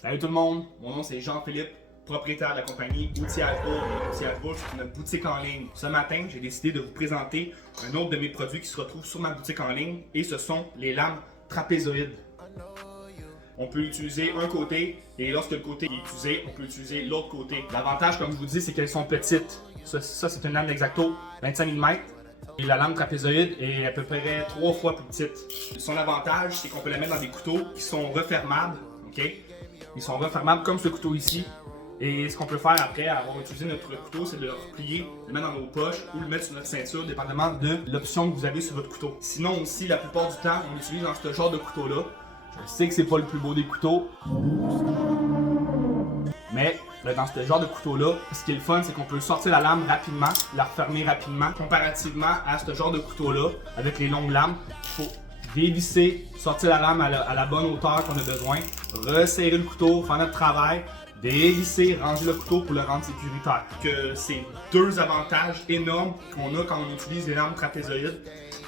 Salut tout le monde, mon nom c'est Jean-Philippe, propriétaire de la compagnie Outils Alpha. Outils Alpha, c'est notre boutique en ligne. Ce matin, j'ai décidé de vous présenter un autre de mes produits qui se retrouve sur ma boutique en ligne et ce sont les lames trapézoïdes. On peut utiliser un côté et lorsque le côté est utilisé, on peut utiliser l'autre côté. L'avantage, comme je vous dis, c'est qu'elles sont petites. Ça c'est une lame d'X-Acto 25 mm. Et la lame trapézoïde est à peu près 3 fois plus petite. Son avantage, c'est qu'on peut la mettre dans des couteaux qui sont refermables. Okay? Ils sont refermables comme ce couteau ici. Et ce qu'on peut faire après avoir utilisé notre couteau, c'est de le replier, le mettre dans nos poches ou le mettre sur notre ceinture, dépendamment de l'option que vous avez sur votre couteau. Sinon aussi, la plupart du temps, on l'utilise dans ce genre de couteau-là. Je sais que c'est pas le plus beau des couteaux, mais dans ce genre de couteau-là, ce qui est le fun, c'est qu'on peut sortir la lame rapidement, la refermer rapidement, comparativement à ce genre de couteau-là, avec les longues lames. Il faut dévisser, sortir la lame à la bonne hauteur qu'on a besoin, resserrer le couteau, faire notre travail, dévisser, ranger le couteau pour le rendre sécuritaire. Que c'est deux avantages énormes qu'on a quand on utilise les lames trapézoïdes.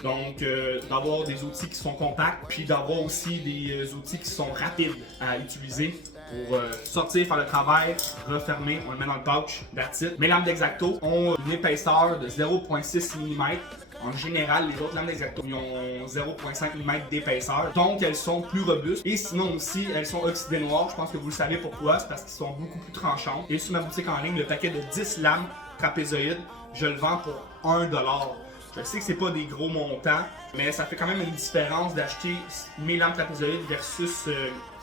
Donc, d'avoir des outils qui sont compacts, puis d'avoir aussi des outils qui sont rapides à utiliser pour sortir, faire le travail, refermer, on le met dans le pouch, that's it. Mes lames d'X-Acto ont une épaisseur de 0,6 mm. En général, les autres lames d'X-Acto ont 0,5 mm d'épaisseur, donc elles sont plus robustes. Et sinon aussi, elles sont oxydées noires. Je pense que vous le savez pourquoi, c'est parce qu'elles sont beaucoup plus tranchantes. Et sur ma boutique en ligne, le paquet de 10 lames trapézoïdes, je le vends pour 1$. Je sais que c'est pas des gros montants, mais ça fait quand même une différence d'acheter mes lames trapézoïdes versus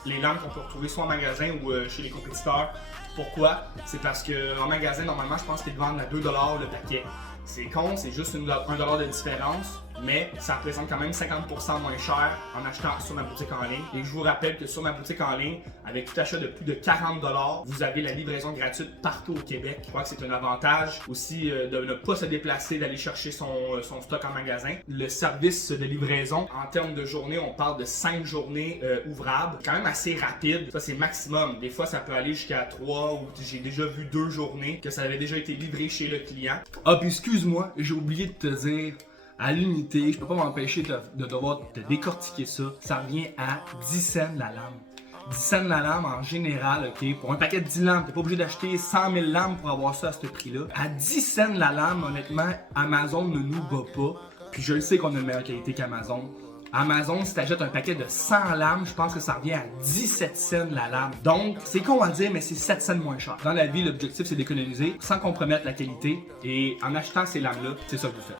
les lames qu'on peut retrouver soit en magasin ou chez les compétiteurs. Pourquoi? C'est parce qu'en magasin, normalement, je pense qu'ils vendent à 2$ le paquet. C'est con, c'est juste $1 de différence, mais ça représente quand même 50% moins cher en achetant sur ma boutique en ligne. Et je vous rappelle que sur ma boutique en ligne, avec tout achat de plus de 40$, vous avez la livraison gratuite partout au Québec. Je crois que c'est un avantage aussi de ne pas se déplacer, d'aller chercher son stock en magasin. Le service de livraison, en termes de journée, on parle de 5 journées ouvrables. Quand même assez rapide, ça c'est maximum. Des fois, ça peut aller jusqu'à 3 ou j'ai déjà vu 2 journées que ça avait déjà été livré chez le client. Ah, puis excuse-moi, j'ai oublié de te dire, à l'unité, je peux pas m'empêcher de devoir te décortiquer ça. Ça revient à 10 cents la lame. 10 cents la lame en général, ok? Pour un paquet de 10 lames, t'es pas obligé d'acheter 100 000 lames pour avoir ça à ce prix-là. À 10 cents la lame, honnêtement, Amazon ne nous bat pas. Puis je le sais qu'on a une meilleure qualité qu'Amazon. Amazon, si t'achètes un paquet de 100 lames, je pense que ça revient à 17 cents la lame. Donc, c'est con à dire, mais c'est 7 cents moins cher. Dans la vie, l'objectif, c'est d'économiser sans compromettre la qualité. Et en achetant ces lames-là, c'est ça que vous faites.